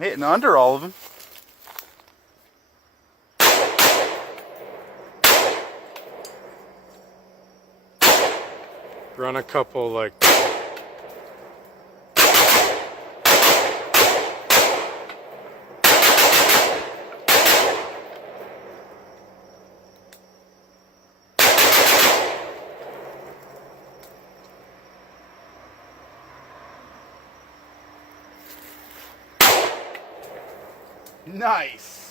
hitting under all of them. Run a couple like Nice.